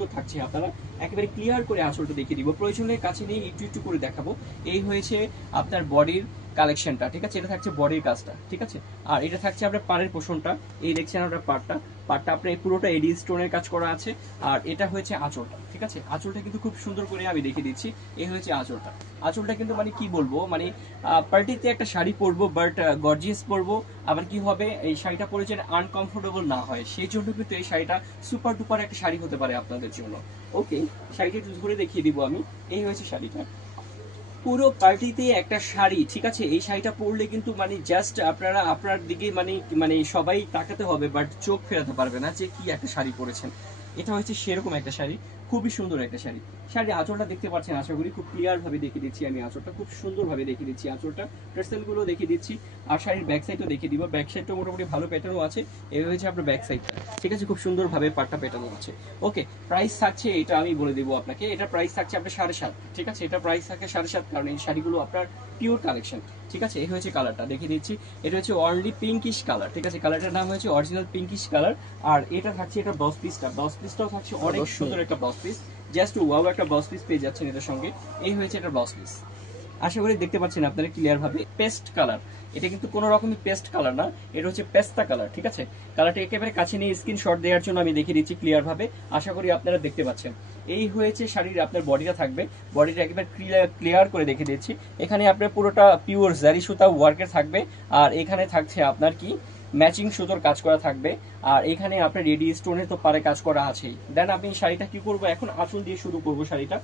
তো থাকছে, আপনারা একেবারে ক্লিয়ার করে আঁচলটা দেখিয়ে দিব, প্রয়োজনে কাছে নিয়ে একটু একটু করে দেখাবো। এই হয়েছে আপনার বডির কালেকশনটা, ঠিক আছে, এটা থাকছে বডির কাজটা, ঠিক আছে। আর এটা থাকছে আপনার পাড়ের পোষণটা, এই দেখছেন আপনার পাড়টা আপনার পুরোটা এডি স্টোনের কাজ করা আছে। আর এটা হয়েছে আঁচলটা, ঠিক আছে, আঁচলটা কিন্তু খুব সুন্দর করে আমি দেখিয়ে দিচ্ছি। এই হয়েছে আঁচলটা। আঁচলটা কিন্তু মানে কি বলবো, মানে পার্টিতে একটা শাড়ি পরবো বাট গর্জিয়াস পরবো, আবার কি হবে এই শাড়িটা পরে যেন আনকমফোর্টেবল না হয়, সেই জন্য কিন্তু এই শাড়িটা সুপার ডুপার একটা শাড়ি হতে পারে আপনাদের জন্য। ওকে, শাড়িটা একটু ঘুরে দেখিয়ে দিব আমি। এই হয়েছে শাড়িটা, পুরো পার্টিতে একটা শাড়ি, ঠিক আছে। এই শাড়িটা পরলে কিন্তু মানে জাস্ট আপনারা আপনার দিকে মানে মানে সবাই তাকাতে হবে বাট চোখ ফেরাতে পারবে না যে কি একটা শাড়ি পরেছেন। এটা হচ্ছে সেরকম একটা শাড়ি, খুবই সুন্দর একটা শাড়ি। শাড়ির আঁচলটা দেখতে পাচ্ছেন, আশা করি খুব ক্লিয়ার ভাবে দেখিয়ে দিচ্ছি আমি, আঁচলটা খুব সুন্দর ভাবে দেখিয়ে দিচ্ছি, আঁচলটা টার্সেল গুলো দেখিয়ে দিচ্ছি। আর শাড়ির ব্যাক সাইডও দেখিয়ে দিব, ব্যাক সাইডটা মোটামুটি ভালো প্যাটার্নও আছে। এই হচ্ছে আপনার ব্যাক সাইডটা, ঠিক আছে, খুব সুন্দর ভাবে পাটটা প্যাটার্নও আছে। ওকে, প্রাইস থাকছে এটা আমি বলে দেবো আপনাকে, এটা প্রাইস থাকছে আপনার 7.5, ঠিক আছে, এটা প্রাইস থাকে 7.5, কারণ এই শাড়িগুলো আপনার পিওর কালেকশন, ঠিক আছে। এই হয়েছে কালারটা দেখিয়ে দিচ্ছি, এটা হচ্ছে অনলি পিঙ্কিশ কালার, ঠিক আছে, কালারটার নাম হচ্ছে অরিজিনাল পিঙ্কিশ কালার। আর এটা থাকছে এটা ব্লাউজ পিসটা, ব্লাউজ পিসটাও থাকছে অনেক সুন্দর একটা ব্লাউজ পিস, জাস্ট ওয়াও একটা ব্লাউজ পিস পেয়ে যাচ্ছেন এটার সঙ্গে। এই হয়েছে এটা ব্লাউজ পিস, আশা করি দেখতে পাচ্ছেন আপনারা ক্লিয়ার ভাবে। পেস্ট কালার, এটা কিন্তু কোনো রকমই পেস্ট কালার না, এটা হচ্ছে পেস্তা কালার, ঠিক আছে। কালারটা একেবারে কাছে নিয়ে স্ক্রিনশট দেওয়ার জন্য আমি দেখিয়ে দিচ্ছি ক্লিয়ার ভাবে, আশা করি আপনারা দেখতে পাচ্ছেন। এই হয়েছে শাড়ির আপনার বডিটা থাকবে, বডিটা একেবারে ক্লিয়ার করে দেখিয়ে দিচ্ছি। এখানে আপনার পুরোটা পিওর জারি সুতা ওয়ার্কের থাকবে, আর এখানে থাকছে আপনার কি ম্যাচিং সুতোর কাজ করা থাকবে। আর এখানে আপনার রেডি স্টোনের তো পারে কাজ করা আছেই। দেন আমি শাড়িটা কি করবো এখন, আঁচল দিয়ে শুরু করবো শাড়িটা।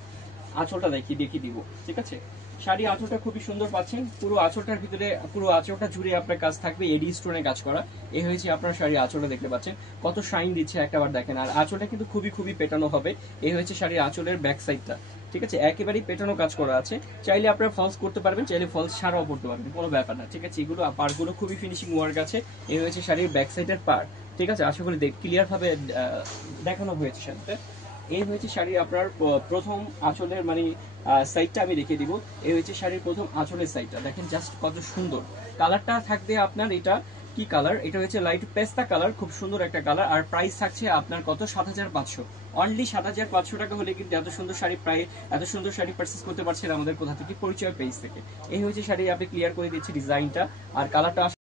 আঁচলটা দেখিয়ে দিব, ঠিক আছে। শাড়ি আঁচলটা খুবই সুন্দর পাচ্ছেন, পুরো আঁচলটার ভিতরে পুরো আঁচলটা জুড়ে আপনার কাজ থাকবে এডি স্টোনে কাজ করা। এই হয়েছে আপনার শাড়ি আঁচলটা দেখতে পাচ্ছেন কত শাইন দিচ্ছে একবার দেখেন। আর আঁচলটা কিন্তু খুবই পেটানো হবে। এই হয়েছে শাড়ির আঁচলের ব্যাক সাইডটা, ঠিক আছে, একেবারেই পেটানো কাজ করা আছে। চাইলে আপনারা ফলস করতে পারবেন, চাইলে ফলস ছাড়াও করতে পারবেন, কোনো ব্যাপার না, ঠিক আছে। এগুলো পার্টগুলো খুবই ফিনিশিং ওয়ার্ক আছে। এই হয়েছে শাড়ির ব্যাক সাইডের পার্ট, ঠিক আছে, আশা করি ক্লিয়ার ভাবে দেখানো হয়েছে শাড়িতে। এই হয়েছে শাড়ির আপনার প্রথম আঁচলের মানে সাইডটা আমি দেখিয়ে দিব। এই হচ্ছে শাড়ির প্রথম আঁচলের সাইডটা, দেখেন জাস্ট কত সুন্দর। কালারটা থাকবে আপনার এটা কি কালার, এটা হচ্ছে লাইট পেস্তা কালার, খুব সুন্দর একটা কালার। আর প্রাইস থাকছে আপনার কত, 7,500, অনলি 7,500 টাকা হলে কিন্তু এত সুন্দর শাড়ি এত সুন্দর শাড়ি পারচেস করতে পারছেন আমাদের কোথা থেকে, পরিচয় পেজ থেকে। এই হচ্ছে শাড়ি, আপনি ক্লিয়ার করে দিচ্ছি ডিজাইনটা আর কালারটা।